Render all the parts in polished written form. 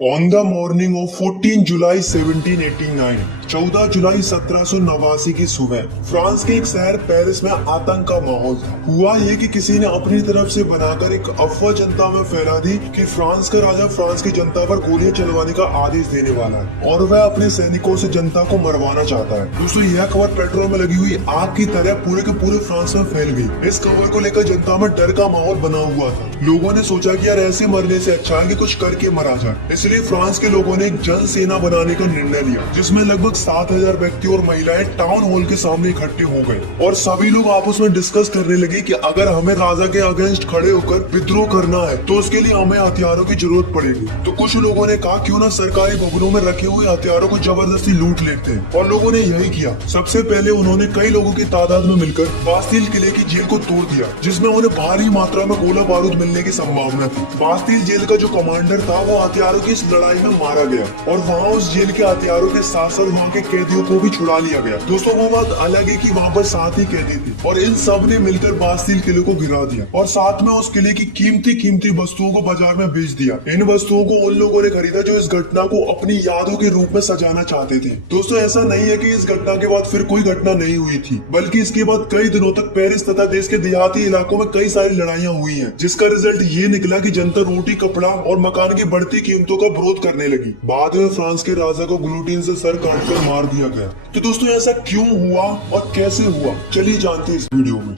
On the morning of 14 जुलाई 1789, 14 जुलाई 1789 की सुबह France के एक शहर पेरिस में आतंक का माहौल था। हुआ ये कि किसी ने अपनी तरफ से बनाकर एक अफवाह जनता में फैला दी कि फ्रांस का राजा फ्रांस की जनता पर गोलियां चलवाने का आदेश देने वाला है और वह अपने सैनिकों से जनता को मरवाना चाहता है। दोस्तों, यह खबर पेट्रोल में लगी हुई आग की तरह पूरे के पूरे फ्रांस में फैल गई। इस खबर को लेकर जनता में डर का माहौल बना हुआ था। लोगों ने सोचा कि यार ऐसे मरने से अच्छा है कि कुछ करके मरा जाए। इसलिए फ्रांस के लोगों ने एक जन सेना बनाने का निर्णय लिया, जिसमें लगभग 7,000 व्यक्ति और महिलाएं टाउन हॉल के सामने इकट्ठे हो गए और सभी लोग आपस में डिस्कस करने लगे कि अगर हमें राजा के अगेंस्ट खड़े होकर विद्रोह करना है तो उसके लिए हमें हथियारों की जरूरत पड़ेगी। तो कुछ लोगों ने कहा क्यों ना सरकारी भवनों में रखे हुए हथियारों को जबरदस्ती लूट लेते हैं, और लोगों ने यही किया। सबसे पहले उन्होंने कई लोगों की तादाद में मिलकर बास्तिल किले की जेल को तोड़ दिया, जिसमें उन्हें भारी मात्रा में गोला बारूद मिलने की संभावना थी। बास्तिल जेल का जो कमांडर था वो हथियारों की इस लड़ाई में मारा गया और वहाँ उस जेल के हथियारों के साथ साथ वहाँ के कैदियों को भी छुड़ा लिया गया। दोस्तों, वो बात अलग है कि वहाँ पर 7 ही कैदी थे और इन सब ने मिलकर बास्तिल किले को गिरा दिया और साथ में उस किले की कीमती वस्तुओं को बाजार में बेच दिया। इन वस्तुओं को उन लोगों ने खरीदा जो इस घटना को अपनी यादों के रूप में सजाना चाहते थे। दोस्तों, ऐसा नहीं है कि इस घटना के बाद फिर कोई घटना नहीं हुई थी, बल्कि इसके बाद कई दिनों तक पेरिस तथा देश के देहाती इलाकों में कई सारी लड़ाइयां हुई हैं, जिसका रिजल्ट ये निकला कि जनता रोटी, कपड़ा और मकान की बढ़ती कीमतों का विरोध करने लगी। बाद में फ्रांस के राजा को गुलोटीन से सर काटकर मार दिया गया। तो दोस्तों, ऐसा क्यों हुआ और कैसे हुआ, चलिए जानते हैं इस वीडियो में।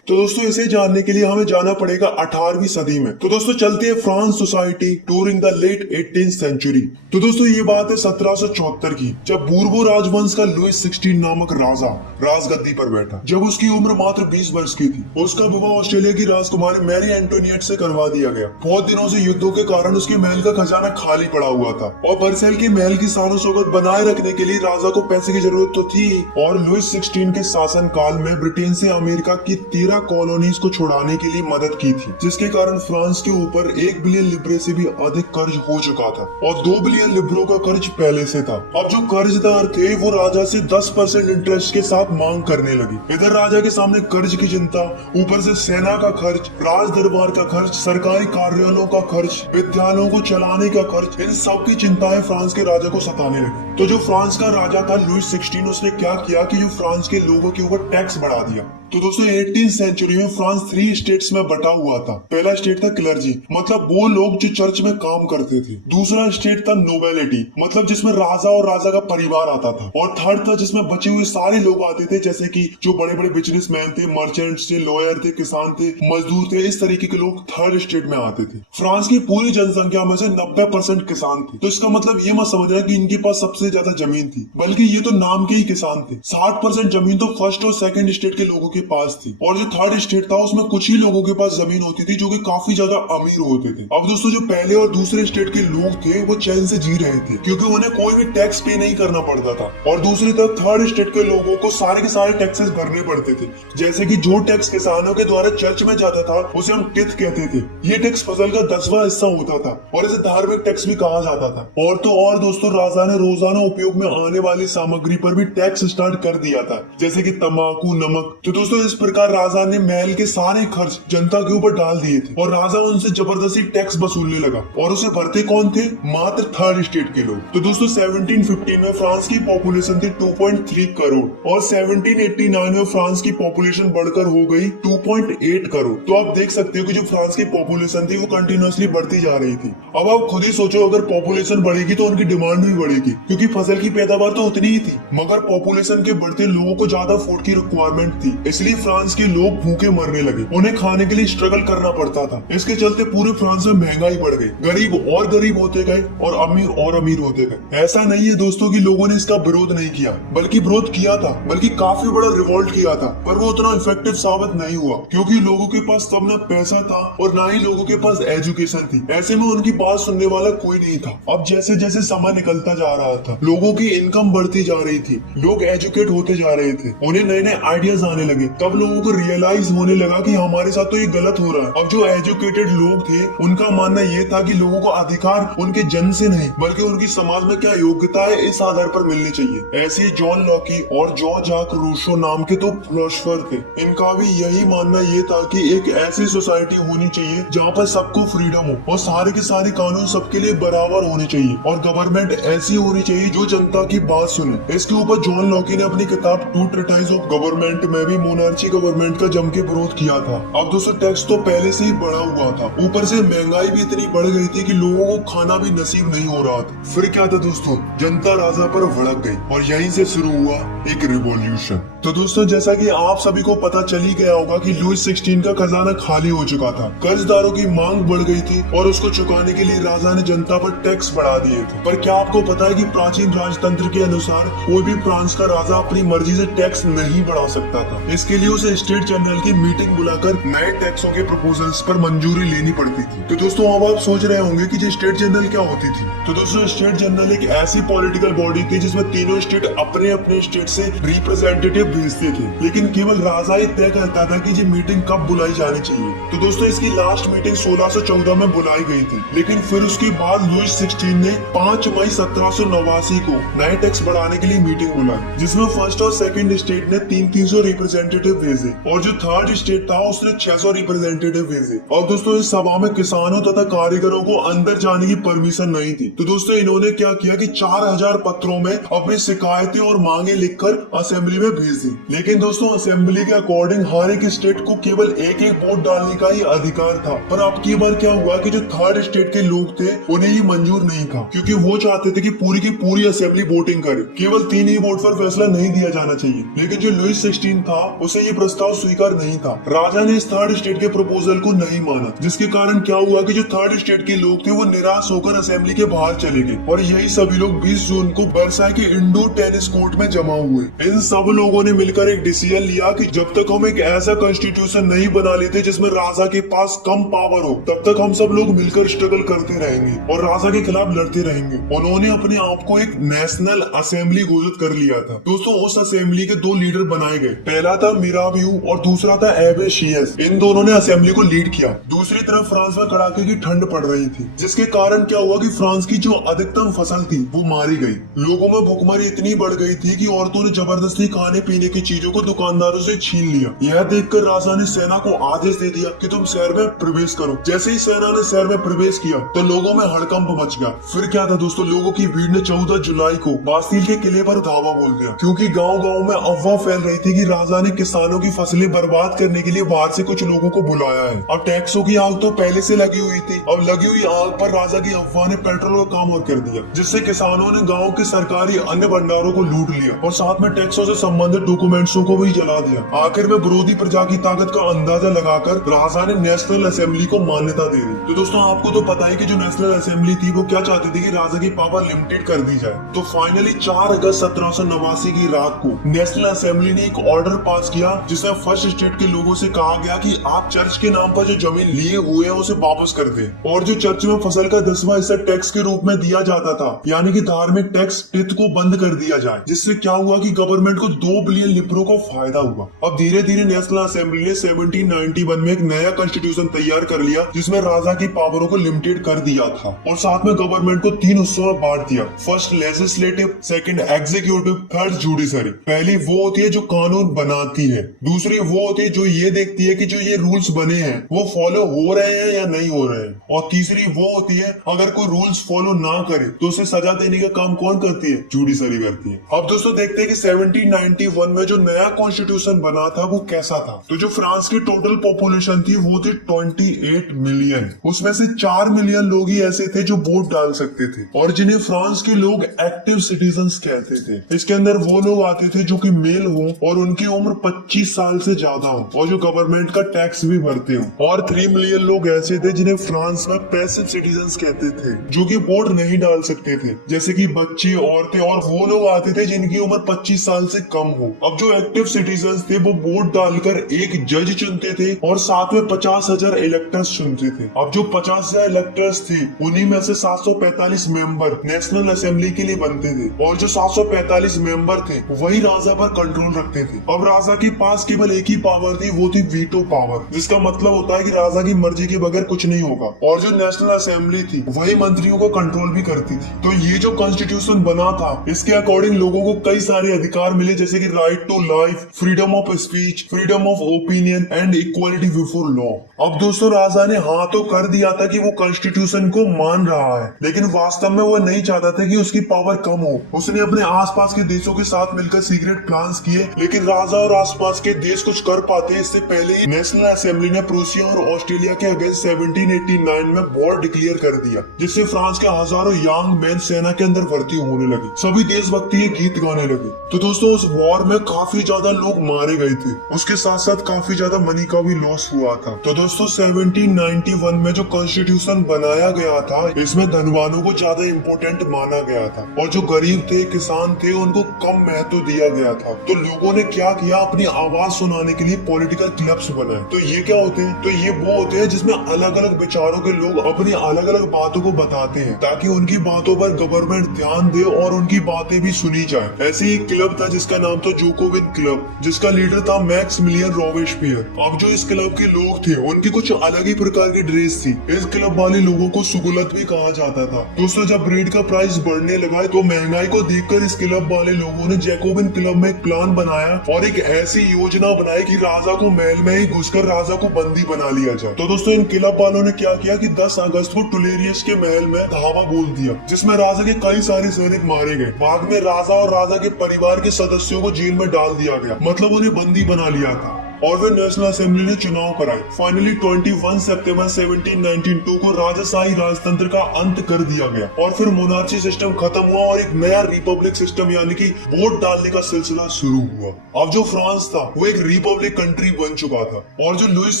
तो दोस्तों, इसे जानने के लिए हमें जाना पड़ेगा 18वीं सदी में। तो दोस्तों, चलते हैं France society touring the late 18th century. तो दोस्तों, ये बात है 1774 की, जब बूर्बो राजवंश का लुइस 16 नामक राजा राजगद्दी पर बैठा। जब उसकी उम्र मात्र 20 वर्ष की थी, उसका विवाह ऑस्ट्रेलिया की राजकुमारी मैरी एंटोनिएट से करवा दिया गया। बहुत दिनों से युद्धों के कारण उसके महल का खजाना खाली पड़ा हुआ था और बर्सेल के महल की शान शौकत बनाए रखने के लिए राजा को पैसे की जरूरत तो थी। और लुइस 16 के शासन काल में ब्रिटेन से अमेरिका की 13 कॉलोनीज को छुड़ाने के लिए मदद की थी, जिसके कारण फ्रांस के ऊपर 1 बिलियन लिब्रे से भी अधिक कर्ज हो चुका था और 2 बिलियन लिब्रों का कर्ज पहले से था। अब जो कर्जदार थे वो राजा से 10% इंटरेस्ट के साथ मांग करने लगे। इधर राजा के सामने कर्ज की चिंता, ऊपर से सेना का खर्च, राज दरबार का खर्च, सरकारी कार्यालयों का खर्च, विद्यालयों को चलाने का खर्च, इन सब की चिंताएं फ्रांस के राजा को सताने लगी। तो जो फ्रांस का राजा था लुइस 16, उसने क्या किया कि जो फ्रांस के लोगों के ऊपर टैक्स बढ़ा दिया। तो दोस्तों, 18th सेंचुरी में फ्रांस 3 स्टेट्स में बटा हुआ था। पहला स्टेट था क्लर्जी, मतलब वो लोग जो चर्च में काम करते थे। दूसरा स्टेट था नोबेलिटी, मतलब जिसमें राजा और राजा का परिवार आता था। और थर्ड था जिसमें बचे हुए सारे लोग आते थे, जैसे कि जो बड़े बड़े बिजनेसमैन थे, मर्चेंट्स थे, लॉयर थे, किसान थे, मजदूर थे। इस तरीके के लोग थर्ड स्टेट में आते थे। फ्रांस की पूरी जनसंख्या में से 90% किसान थे। तो इसका मतलब ये मत समझना कि इनके पास सबसे ज्यादा जमीन थी, बल्कि ये तो नाम के ही किसान थे। 60% जमीन तो फर्स्ट और सेकंड स्टेट के लोगों के पास थी और जो थर्ड स्टेट था उसमें कुछ ही लोगों के पास जमीन होती थी जो कि काफी ज्यादा अमीर होते थे। अब दोस्तों, जो पहले और दूसरे स्टेट के लोग थे वो चैन से जी रहे थे, क्योंकि उन्हें कोई भी टैक्स पे नहीं करना पड़ता था। और दूसरी तरफ थर्ड स्टेट के लोगों को सारे के सारे टैक्सेस भरने पड़ते थे, जैसे कि जो टैक्स किसानों के द्वारा चर्च में जाता था उसे हम टिथ कहते थे। ये टैक्स फसल का 10वां हिस्सा होता था और इसे धार्मिक टैक्स भी कहा जाता था। और तो और दोस्तों, राजा ने रोजाना उपयोग में आने वाली सामग्री पर भी टैक्स स्टार्ट कर दिया था, जैसे कि तंबाकू, नमक। तो दोस्तों, इस प्रकार राजा ने महल के सारे खर्च जनता के ऊपर डाल दिए थे और राजा उनसे जबरदस्ती टैक्स वसूलने लगा। और उसे भरते कौन थे? मात्र थर्ड स्टेट के लोग। तो दोस्तों, 1750 में फ्रांस की पॉपुलेशन थी 2.3 करोड़ और 1789 में फ्रांस की पॉपुलेशन बढ़कर हो गई 2.8 करोड़। तो आप देख सकते हो कि जो फ्रांस की पॉपुलेशन थी वो कंटिन्यूअसली बढ़ती जा रही थी। अब आप खुद ही सोचो, अगर पॉपुलेशन बढ़ेगी तो उनकी डिमांड भी बढ़ेगी, क्योंकि फसल की पैदावार तो उतनी ही थी, मगर पॉपुलेशन के बढ़ते लोगों को ज्यादा फूड की रिक्वायरमेंट थी। इसलिए फ्रांस के लोग भूखे मरने लगे, उन्हें खाने के लिए स्ट्रगल करना पड़ता था। इसके चलते पूरे फ्रांस में महंगाई बढ़ गई, गरीब और गरीब होते गए और अमीर होते गए। ऐसा नहीं है दोस्तों कि लोगों ने इसका विरोध नहीं किया, बल्कि विरोध किया था, बल्कि काफी बड़ा रिवोल्ट किया था, पर वो उतना इफेक्टिव साबित नहीं हुआ, क्योंकि लोगों के पास तब ना पैसा था और ना ही लोगों के पास एजुकेशन थी। ऐसे में उनकी बात सुनने वाला कोई नहीं था। अब जैसे जैसे समय निकलता जा रहा था, था, लोगों की इनकम बढ़ती जा रही थी, लोग एजुकेट होते जा रहे थे, उन्हें नए नए आइडियाज आने लगे। तब लोगों को रियलाइज होने लगा कि हमारे साथ तो ये गलत हो रहा है। अब जो एजुकेटेड लोग थे उनका मानना ये था कि लोगों को अधिकार उनके जन्म से नहीं बल्कि उनकी समाज में क्या योग्यता है इस आधार पर मिलनी चाहिए। ऐसे ही जॉन लॉकी और जॉन जाक रूसो नाम के तो फिलोसोफर थे, इनका भी यही मानना ये था कि एक ऐसी सोसाइटी होनी चाहिए जहाँ पर सबको फ्रीडम हो और सारे के सारे कानून सबके लिए बराबर होने चाहिए और गवर्नमेंट ऐसी होनी चाहिए जो जनता की बात सुने। इसके ऊपर जॉन लॉकी ने अपनी किताब टू ट्रीटाइज ऑफ गवर्नमेंट में भी मोनार्ची गवर्नमेंट का जम के विरोध किया था। अब दोस्तों टैक्स तो पहले से ही बढ़ा हुआ था, ऊपर से महंगाई भी इतनी बढ़ गई थी कि लोगों को खाना भी नसीब नहीं हो रहा था। फिर क्या था दोस्तों, जनता राजा पर भड़क गई और यहीं से शुरू हुआ एक रिवॉल्यूशन। तो दोस्तों जैसा कि आप सभी को पता चल ही गया होगा कि लुई 16 का खजाना खाली हो चुका था, कर्जदारों की मांग बढ़ गई थी और उसको चुकाने के लिए राजा ने जनता पर टैक्स बढ़ा दिए थे। पर क्या आपको पता है कि प्राचीन राजतंत्र के अनुसार कोई भी फ्रांस का राजा अपनी मर्जी से टैक्स नहीं बढ़ा सकता था। इसके लिए उसे स्टेट जनरल की मीटिंग बुलाकर नए टैक्सों के प्रपोजल्स पर मंजूरी लेनी पड़ती थी। तो दोस्तों अब आप सोच रहे होंगे कि जो स्टेट जनरल क्या होती थी। तो दोस्तों स्टेट जनरल एक ऐसी पॉलिटिकल बॉडी थी जिसमें तीनों स्टेट अपने अपने स्टेट से रिप्रेजेंटेटिव भेजते थे, लेकिन केवल राजा ही तय करता था कि ये मीटिंग कब बुलाई जानी चाहिए। तो दोस्तों इसकी लास्ट मीटिंग 1614 में बुलाई गई थी, लेकिन फिर उसके बाद लुई 16 ने 5 मई 1789 को नए टैक्स बढ़ाने के लिए मीटिंग बुलाई, जिसमें फर्स्ट और सेकंड स्टेट ने 300 रिप्रेजेंटेटिव भेजे और जो थर्ड स्टेट था उसने 600 रिप्रेजेंटेटिव भेजे। और दोस्तों इस सभा में किसानों तथा कारीगरों को अंदर जाने की परमिशन नहीं थी। तो दोस्तों इन्होंने क्या किया कि 4000 पत्रों में अपनी शिकायतें और मांगे लिखकर असेंबली में भेज दी। लेकिन दोस्तों असेंबली के अकॉर्डिंग हर एक स्टेट को केवल एक एक वोट डालने का ही अधिकार था। पर अब की बार क्या हुआ कि जो थर्ड स्टेट के लोग थे उन्हें ये मंजूर नहीं था, क्योंकि वो चाहते थे कि पूरी की पूरी असेंबली वोटिंग करे, केवल 3 ही वोट पर फैसला नहीं दिया जाना चाहिए। लेकिन जो लुई 16 था उसे ये प्रस्ताव स्वीकार नहीं था। राजा ने इस थर्ड स्टेट के प्रपोजल को नहीं माना, जिसके कारण क्या हुआ कि जो थर्ड स्टेट के लोग थे वो निराश होकर असेंबली के बाहर चले गए और यही सभी लोग 20 जून को वर्साई के इंडोर टेनिस कोर्ट में जमा हुए। इन सब लोगों ने मिलकर एक डिसीजन लिया कि जब तक हम एक ऐसा कॉन्स्टिट्यूशन नहीं बना लेते जिसमें राजा के पास कम पावर हो, तब तक हम सब लोग मिलकर स्ट्रगल करते रहेंगे और राजा के खिलाफ लड़ते रहेंगे। उन्होंने अपने आप को एक नेशनल असेंबली घोषित कर लिया था। दोस्तों उस असेंबली के 2 लीडर बनाए गए, पहला था मिराबियू और दूसरा था एबे शियस। इन दोनों ने असेंबली को लीड किया। दूसरी तरफ फ्रांस में कड़ाके की ठंड पड़ रही थी, जिसके कारण क्या हुआ कि फ्रांस की जो अधिकतम फसल थी वो मारी गई। लोगों में भूखमरी इतनी बढ़ गई थी कि औरतों ने जबरदस्ती खाने पीने की चीजों को दुकानदारों से छीन लिया। यह देखकर राजा ने सेना को आदेश दे दिया कि तुम शहर में प्रवेश करो। जैसे ही सेना ने शहर में प्रवेश किया तो लोगों में हड़कंप मच गया। फिर क्या था दोस्तों, लोगों की भीड़ ने 14 जुलाई को बास्तील के किले पर धावा बोल दिया, क्योंकि गांव-गांव में अफवाह फैल रही थी कि राजा ने किसानों की फसलें बर्बाद करने के लिए बाहर से कुछ लोगों को बुलाया है। अब टैक्सों की आग तो पहले से लगी हुई थी, अब लगी हुई आग पर राजा की अफवाह ने पेट्रोल का काम और कर दिया, जिससे किसानों ने गाँव के सरकारी अन्य भंडारों को लूट लिया और साथ में टैक्सों से संबंधित डॉक्यूमेंट्सों को भी जला दिया। आखिर में विरोधी प्रजा की ताकत का अंदाजा लगाकर राजा ने नेशनल असेंबली को मान्यता दे दी। तो दोस्तों आपको तो पता है कि जो नेशनल असेंबली थी वो क्या चाहती थी कि राजा की पावर लिमिटेड कर दी जाए। तो फाइनली 4 अगस्त 1789 की रात को नेशनल असेंबली ने एक ऑर्डर पास किया, जिसमें फर्स्ट स्टेट के लोगों से कहा गया कि आप चर्च के नाम पर जो जमीन लिए हुए हैं उसे वापस कर दे और जो चर्च में फसल का 10वां हिस्सा टैक्स के रूप में दिया जाता था, यानी कि धार्मिक टैक्स टिथ को बंद कर दिया जाए। जिससे क्या हुआ कि गवर्नमेंट को 2 बिलियन लिब्रो का फायदा हुआ। अब धीरे धीरे नेशनल असेंबली ने 1791 में एक नया कॉन्स्टिट्यूशन तैयार कर लिया, जिसमें राजा की पावरों को लिमिटेड कर दिया था और साथ में गवर्नमेंट को 3 हिस्सों में बांट दिया। First legislative, second executive, third judiciary. पहली वो होती है जो कानून बनाती है, दूसरी वो होती है जो ये देखती है कि जो ये रूल्स बने हैं वो फॉलो हो रहे हैं या नहीं हो रहे हैं, और तीसरी वो होती है अगर कोई रूल्स फॉलो ना करे तो उसे सजा देने का काम कौन करती है, जुडिशरी करती है। अब दोस्तों देखते हैं कि 1791 में जो नया कॉन्स्टिट्यूशन बना था वो कैसा था। तो जो फ्रांस की टोटल पॉपुलेशन थी वो थी 28 मिलियन। उसमें से 4 मिलियन लोग ही ऐसे थे जो वोट डाल सकते थे और जिन्हें फ्रांस के लोग एक्टिव सिटीजन्स कहते थे। इसके अंदर वो लोग आते थे जो कि मेल हो और उनकी उम्र 25 साल से ज्यादा हो और जो गवर्नमेंट का टैक्स भी भरते हो, और 3 मिलियन लोग ऐसे थे जिन्हें फ्रांस में पैसिव सिटीजन्स कहते थे, जो कि वोट नहीं डाल सकते थे, जैसे कि बच्चे, औरतें, और वो लोग आते थे जिनकी उम्र 25 साल से कम हो। अब जो एक्टिव सिटीजन थे वो वोट डालकर एक जज चुनते थे और साथ में 50,000 इलेक्टर्स चुनते थे। अब जो 50,000 इलेक्टर्स थे उन्हीं में से 745 मेंबर नेशनल असेंबली के लिए बनते थे और जो 745 मेंबर थे वही राजा पर कंट्रोल रखते थे। अब राजा के पास केवल एक ही पावर थी, वो थी वीटो पावर, जिसका मतलब होता है कि राजा की मर्जी के बगैर कुछ नहीं होगा। और जो नेशनल असेंबली थी वही मंत्रियों को कंट्रोल भी करती थी। तो ये जो कॉन्स्टिट्यूशन बना था इसके अकॉर्डिंग लोगों को कई सारे अधिकार मिले, जैसे कि right to life, freedom of speech, freedom of opinion and equality before law. अब दोस्तों राजा ने हाँ तो कर दिया था कि वो कॉन्स्टिट्यूशन को मान रहा है, लेकिन वास्तव में वो नहीं चाहता था कि उसकी पावर कम हो। उसने अपने आसपास के देशों के साथ मिलकर सीक्रेट प्लान्स किए, लेकिन राजा और आसपास के देश कुछ कर पाते इससे पहले ही नेशनल असेंबली ने प्रूसिया और ऑस्ट्रेलिया के अगेंस्ट 1789 में वॉर डिक्लेयर कर दिया, जिससे फ्रांस के हजारों यंग मैन सेना के अंदर भर्ती होने लगे। सभी देशभक्ति के गीत गाने लगे। तो दोस्तों उस वॉर में काफी ज्यादा लोग मारे गए थे, उसके साथ साथ काफी ज्यादा मनी का भी लॉस हुआ था। तो दोस्तों 1791 में जो कॉन्स्टिट्यूशन बनाया गया था इसमें धनवानों को ज्यादा इम्पोर्टेंट माना गया था और जो गरीब थे, किसान थे, उनको कम महत्व दिया गया था। तो लोगों ने क्या किया, अपनी आवाज सुनाने के लिए पॉलिटिकल क्लब्स बनाए। तो ये क्या होते हैं, तो ये वो होते हैं जिसमें अलग अलग विचारों के लोग अपनी अलग अलग बातों को बताते हैं ताकि उनकी बातों पर गवर्नमेंट ध्यान दे और उनकी बातें भी सुनी जाए। ऐसे ही एक क्लब था जिसका नाम था जोकोविन क्लब, जिसका लीडर था मैक्सिमिलियन रॉबेस्पियर। अब जो इस क्लब के लोग थे उनकी कुछ अलग ही प्रकार की ड्रेस थी। इस क्लब वाले लोगों को सुगुलत भी कहा जाता था। दोस्तों जब ब्रेड का प्राइस बढ़ने लगा तो महंगाई को देखकर इस क्लब वाले लोगों ने जैकोबिन क्लब में एक प्लान बनाया और एक ऐसी योजना बनाई कि राजा को महल में ही घुसकर राजा को बंदी बना लिया जाए। तो दोस्तों इन क्लब वालों ने क्या किया कि 10 अगस्त को टुलेरियस के महल में धावा बोल दिया, जिसमें राजा के कई सारे सैनिक मारे गए। बाद में राजा और राजा के परिवार के सदस्यों को जेल में डाल दिया गया, मतलब उन्हें बंदी बना लिया था। और फिर नेशनल असेंबली ने चुनाव कराए। फाइनली 21 सितंबर 1792 को राजाशाही राजतंत्र का अंत कर दिया गया और फिर मोनार्ची सिस्टम खत्म हुआ और एक नया रिपब्लिक सिस्टम यानी कि वोट डालने का सिलसिला शुरू हुआ। अब जो फ्रांस था वो एक रिपब्लिक कंट्री बन चुका था और जो लुइस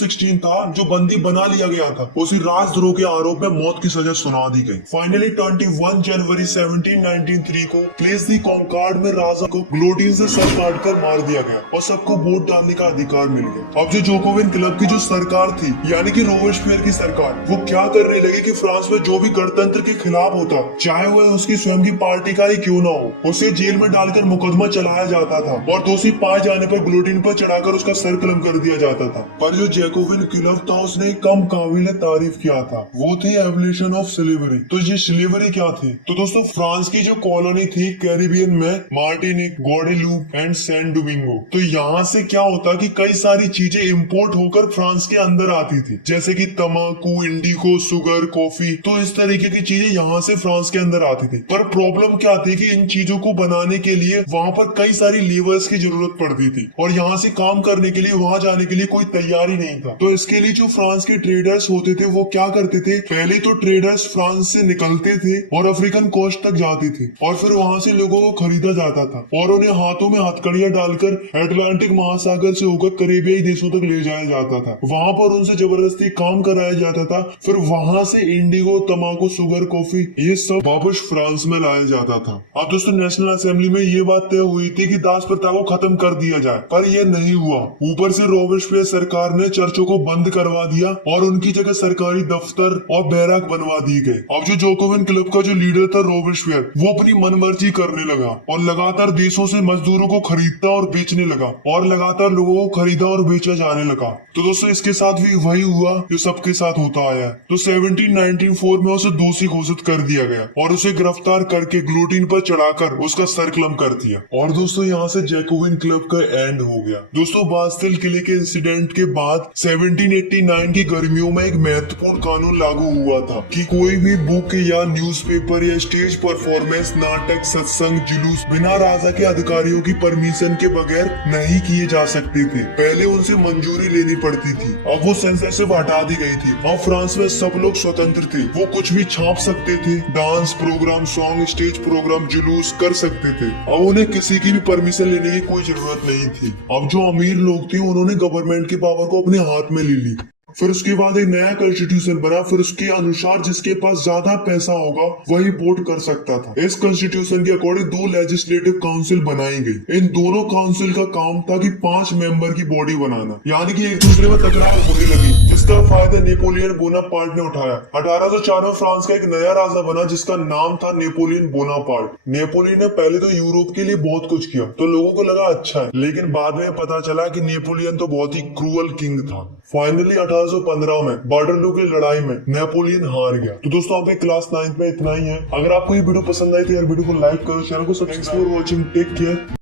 16 था जो बंदी बना लिया गया था उसी राजद्रोह के आरोप में मौत की सजा सुना दी गई। फाइनली 21 जनवरी 1793 को प्लेस दी कॉन्कॉर्ड में राजा को ग्लोटिन से सर काटकर मार दिया गया और सबको वोट डालने का अधिकार मिल गया। अब जो जोकोविन क्लब की जो सरकार थी यानी कि रोबेस्पियर की सरकार, वो क्या करने लगी कि फ्रांस में जो भी गणतंत्र के खिलाफ होता, चाहे वह उसकी स्वयं की पार्टी का ही क्यों ना हो, उसे जेल में डालकर मुकदमा चलाया जाता था और दोषी पाए जाने पर गिलोटिन पर चढ़ाकर उसका सर कलम कर दिया जाता था। पर जो जैकोबिन क्लब था उसने कम काबिले तारीफ किया था, वो थी एबोलिशन ऑफ स्लेवरी। तो ये स्लेवरी क्या थी? तो दोस्तों फ्रांस की जो कॉलोनी थी कैरिबियन में, Martinique, Guadeloupe and San Domingo, तो यहाँ से क्या होता कि कई सारी चीजें इंपोर्ट होकर फ्रांस के अंदर आती थी, जैसे कि तंबाकू, इंडिगो, शुगर, कॉफी। तो इस तरीके की चीजें यहाँ से फ्रांस के अंदर आती थी। पर प्रॉब्लम क्या थी कि इन चीजों को बनाने के लिए वहाँ पर कई सारी लेबर्स की जरूरत पड़ती थी और यहाँ से काम करने के लिए वहाँ जाने के लिए कोई तैयारी नहीं था। तो इसके लिए जो फ्रांस के ट्रेडर्स होते थे वो क्या करते थे, पहले तो ट्रेडर्स फ्रांस से निकलते थे और अफ्रीकन कोस्ट तक जाते थे और फिर वहाँ से लोगों को खरीदा जाता था और उन्हें हाथों में हथकड़ियां डालकर अटलांटिक महासागर से होकर करेबियाई देशों तक ले जाया जाता था। वहाँ पर उनसे जबरदस्ती काम कराया जाता था। फिर वहाँ से इंडिगो, तंबाकू, शुगर, कॉफी ये सब वापस फ्रांस में लाया जाता था। अब दोस्तों नेशनल असेंबली में ये बात तय हुई थी कि दास प्रथा को खत्म कर दिया जाए, पर यह नहीं हुआ। ऊपर से रोबेस्पियर सरकार ने चर्चों को बंद करवा दिया और उनकी जगह सरकारी दफ्तर और बैरक बनवा दिए गए। अब जो जोकोविन क्लब का जो लीडर था रोबेस्पियर, वो अपनी मनमर्जी करने लगा और लगातार देशों से मजदूरों को खरीदता और बेचने लगा और लगातार लोगों को खरीदा और बेचा जाने लगा। तो दोस्तों इसके साथ भी वही हुआ जो सबके साथ होता आया है। तो 1794 में उसे दोषी घोषित कर दिया गया और उसे गिरफ्तार करके गिलोटिन पर चढ़ाकर उसका सर कलम कर दिया। और दोस्तों यहाँ से जैकोबिन क्लब का एंड हो गया। दोस्तों बास्तिल किले के इंसिडेंट के बाद 1789 की गर्मियों में एक महत्वपूर्ण कानून लागू हुआ था कि कोई भी बुक या न्यूज़पेपर या स्टेज परफॉर्मेंस, नाटक, सत्संग, जुलूस बिना राजा के अधिकारियों की परमिशन के बगैर नहीं किए जा सकते थे। पहले उनसे मंजूरी लेनी पड़ती थी। अब वो सेंसरशिप हटा दी गई थी। अब फ्रांस में सब लोग स्वतंत्र थे, वो कुछ भी छाप सकते थे, dance programme, song, stage programme, जुलूस कर सकते थे। अब उन्हें किसी की भी परमिशन लेने की कोई जरूरत नहीं थी। अब जो अमीर लोग थे उन्होंने गवर्नमेंट की पावर को अपने हाथ में ले ली। फिर उसके बाद एक नया कॉन्स्टिट्यूशन बना, फिर उसके अनुसार जिसके पास ज्यादा पैसा होगा वही वोट कर सकता था। इस कॉन्स्टिट्यूशन के अकॉर्डिंग 2 लेजिस्लेटिव काउंसिल बनाई गई। इन दोनों काउंसिल का काम था कि 5 मेंबर की बॉडी बनाना, यानी कि एक दूसरे में तकरार होने लगी, जिसका फायदा नेपोलियन बोनापार्ट ने उठाया। 1804 में फ्रांस का एक नया राजा बना जिसका नाम था नेपोलियन बोनापार्ट। नेपोलियन ने पहले तो यूरोप के लिए बहुत कुछ किया तो लोगों को लगा अच्छा है, लेकिन बाद में पता चला कि नेपोलियन तो बहुत ही क्रूअल किंग था। फाइनली 1815 में वाटरलू की लड़ाई में नेपोलियन हार गया। तो दोस्तों आप क्लास 9 में इतना ही है। अगर आपको ये वीडियो पसंद आई तो यार वीडियो को लाइक करो, चैनल को subscribe. For watching, take care.